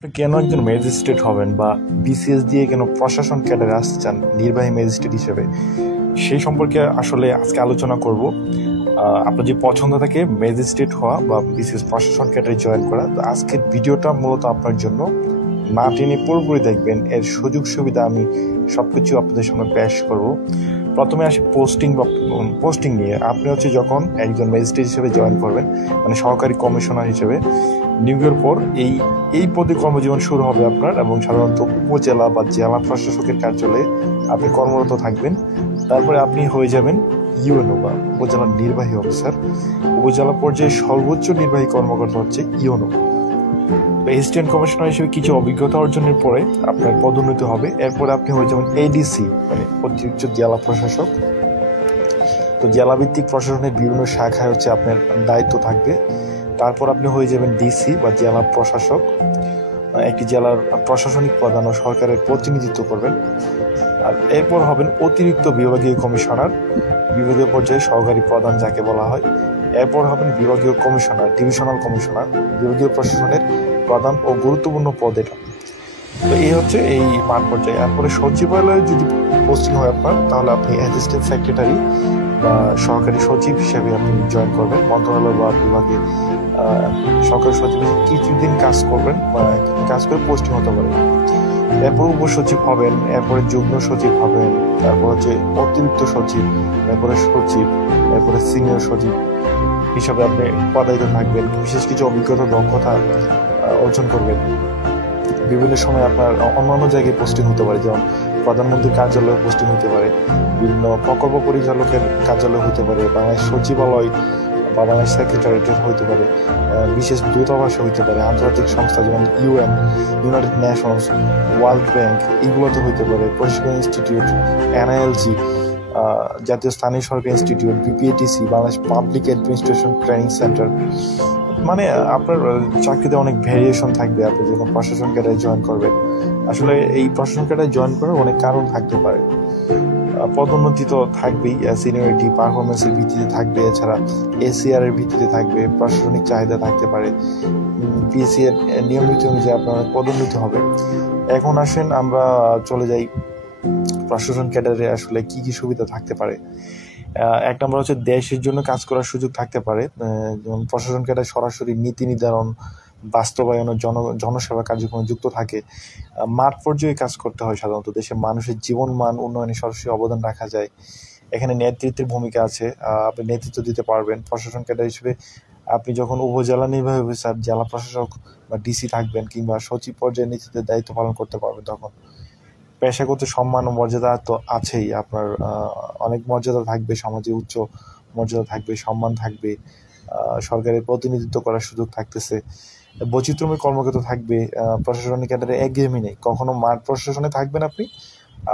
আপনি কেন একজন ম্যাজিস্ট্রেট হবেন বা বিসিএস দিয়ে কেন প্রশাসন ক্যাডারে আসতে চান নির্বাহী ম্যাজিস্ট্রেট হিসেবে, সেই সম্পর্কে আসলে আজকে আলোচনা করব। আপনার যে পছন্দ থাকে ম্যাজিস্ট্রেট হওয়া বা বিসিএস প্রশাসন ক্যাডারে জয়েন করা, তো আজকের ভিডিওটা মূলত আপনার জন্য। না টেনে পুরোপুরি দেখবেন, এর সুযোগ সুবিধা আমি সবকিছু আপনাদের সামনে পেশ করব। প্রথমে আসি পোস্টিং নিয়ে। আপনি যখন একজন ম্যাজিস্ট্রেট হিসেবে জয়েন করবেন, মানে সহকারী কমিশনার হিসেবে নিয়োগের পর এই পদে কর্মজীবন শুরু হবে আপনার, এবং সাধারণত উপজেলা বা জেলা প্রশাসকের কার্যালয়ে আপনি কর্মরত থাকবেন। তারপরে আপনি হয়ে যাবেন ইউএনও বা উপজেলা নির্বাহী অফিসার। উপজেলা পর্যায়ে সর্বোচ্চ নির্বাহী কর্মকর্তা হচ্ছে ইউএনও। অ্যাসিস্ট্যান্ট কমিশনার হিসেবে কিছু অভিজ্ঞতা অর্জনের পরে আপনার পদোন্নতি হবে। এরপরে আপনি হয়ে যাবেন এডিসি, মানে অতিরিক্ত জেলা প্রশাসক। তো জেলাভিত্তিক প্রশাসনের বিভিন্ন শাখায় আপনার দায়িত্ব থাকবে। তারপর আপনি হয়ে যাবেন ডিসি বা জেলা প্রশাসক। একটি জেলার প্রশাসনিক প্রধান ও সরকারের প্রতিনিধিত্ব করবেন। আর এরপর হবেন অতিরিক্ত বিভাগীয় কমিশনার, বিভাগীয় পর্যায়ে সহকারী প্রধান যাকে বলা হয়। এরপর হবেন বিভাগীয় কমিশনার, ডিভিশনাল কমিশনার, বিভাগীয় প্রশাসনের প্রধান ও গুরুত্বপূর্ণ পদ এটা। তো এই মাঠ পর্যায়ে। এরপরে সচিবালয়ে যদি পোস্টিং হয় আপনার, তাহলে আপনি অ্যাসিস্ট্যান্ট সেক্রেটারি বা সহকারী সচিব হিসেবে আপনি জয়েন করবেন মন্ত্রণালয় বা বিভাগে। সরকারি সচিব কিছুদিন কাজ করবেন বা কাজ করে পোস্টিং হতে পারে। এরপর উপসচিব হবেন, এরপরে যুগ্ম সচিব হবেন, তারপর অতিরিক্ত সচিব, এরপরে সচিব, এরপরে সিনিয়র সচিব হিসাবে আপনি পদায়িত থাকবেন। বিশেষ কিছু অভিজ্ঞতা দক্ষতা অর্জন করবেন। বিভিন্ন সময় আপনার অন্যান্য জায়গায় পোস্টিং হতে পারে, যেমন প্রধানমন্ত্রীর কার্যালয়ে পোস্টিং হতে পারে, বিভিন্ন প্রকল্প পরিচালকের কার্যালয় হতে পারে, বাংলাদেশ সচিবালয় বা বাংলাদেশ সেক্রেটারিয়েট হতে পারে, বিশেষ দূতাবাসে হতে পারে, আন্তর্জাতিক সংস্থা যেমন UN, united nations, world bank, এগুলোতে হতে পারে, প্রশিক্ষণ ইনস্টিটিউট, এনআইএলজি, জাতীয় স্থানীয় সরকার institute, BPATC, Bangladesh public administration training centre. মানে আপনার চাকরিতে অনেক ভেরিয়েশন থাকবে আপনি যখন প্রশাসন ক্যাডারে জয়েন করবেন। আসলে এই প্রশাসন ক্যাডারে জয়েন করার অনেক কারণ থাকতে পারে। পদোন্নতি তো থাকবেই, সিনিয়রিটি পারফরমেন্সের ভিত্তিতে থাকবে, এছাড়া এসিআর এর ভিত্তিতে থাকবে, প্রশাসনিক চাহিদা থাকতে পারে, পিএসসি এর নিয়ম নীতি অনুযায়ী আপনার পদোন্নতি হবে। এখন আসেন আমরা চলে যাই প্রশাসন ক্যাডারে আসলে কি কি সুবিধা থাকতে পারে। এক নম্বর দেশের জন্য কাজ করার সুযোগ থাকতে পারে, যেমন প্রশাসন ক্যাডারে সরাসরি নীতি নির্ধারণ, বাস্তবায়ন ও জনসেবা কার্যক্রমে যুক্ত থাকে। মাঠ পর্যায়ে কাজ করতে হয়, সাধারণত দেশের মানুষের জীবন মান উন্নয়নে সরাসরি অবদান রাখা যায়। এখানে নেতৃত্বের ভূমিকা আছে, আপনি নেতৃত্ব দিতে পারবেন প্রশাসন ক্যাডার হিসেবে। আপনি যখন উপজেলা নির্বাহী অফিসার, জেলা প্রশাসক বা ডিসি থাকবেন, কিংবা সচিব পর্যায়ে নেতৃত্বের দায়িত্ব পালন করতে পারবেন, তখন পেশাগত সম্মান ও মর্যাদা তো আছেই। আপনার অনেক মর্যাদা থাকবে, সমাজে উচ্চ মর্যাদা থাকবে, সম্মান থাকবে, সরকারের প্রতিনিধিত্ব করার সুযোগ থাকতেছে, বৈচিত্র্যময় কর্মক্ষেত্র থাকবে। প্রশাসনিক ক্যাডারে একঘেয়েমি নেই, কখনো মাঠ প্রশাসনে থাকবেন আপনি,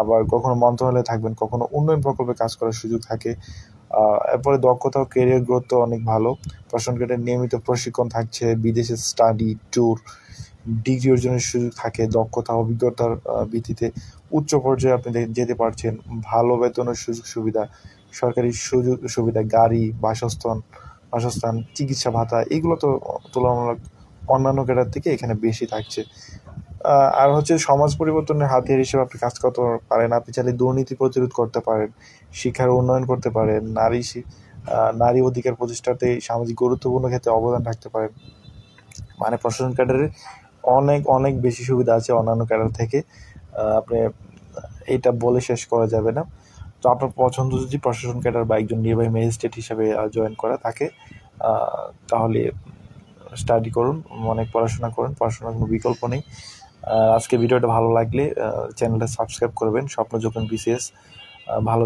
আবার কখনো মন্ত্রণালয়ে থাকবেন, কখনো উন্নয়ন প্রকল্পে কাজ করার সুযোগ থাকে। এরপরে দক্ষতা ও ক্যারিয়ার গ্রোথ তো অনেক ভালো। প্রশাসন ক্যাডারে নিয়মিত প্রশিক্ষণ থাকছে, বিদেশে স্টাডি ট্যুর, ডিগ্রি অর্জনের সুযোগ থাকে, দক্ষতা অভিজ্ঞতার ভিত্তিতে উচ্চ পর্যায়ে আপনি যেতে পারছেন, ভালো বেতনের সুযোগ সুবিধা, সরকারি সুযোগ সুবিধা, গাড়ি, বাসস্থান, চিকিৎসা ভাতা, এগুলো তো তুলনামূলক অন্যান্য ক্যাডার থেকে এখানে বেশি থাকছে। আর সমাজ পরিবর্তনের হাতিয়ার হিসেবে আপনি কাজ করতে পারেন। আপনি চাইলে দুর্নীতি প্রতিরোধ করতে পারেন, শিক্ষার উন্নয়ন করতে পারেন, নারী অধিকার প্রতিষ্ঠাতে সামাজিক গুরুত্বপূর্ণ ক্ষেত্রে অবদান রাখতে পারেন। মানে প্রশাসন ক্যাডারে অনেক অনেক বেশি সুবিধা আছে অন্যান্য ক্যাডার থেকে। আপনি এটা বলে শেষ করা যাবে না। তো আপনার পছন্দ যদি প্রশাসন ক্যাডার বা একজন নির্বাহী ম্যাজিস্ট্রেট হিসেবে জয়েন করা থাকে, তাহলে স্টাডি করুন, অনেক পড়াশোনা করুন, পড়াশোনার কোনো বিকল্প নেই। আজকে ভিডিওটা ভালো লাগলে চ্যানেলটা সাবস্ক্রাইব করবেন। স্বপ্ন যোগেন বিসিএস ভালো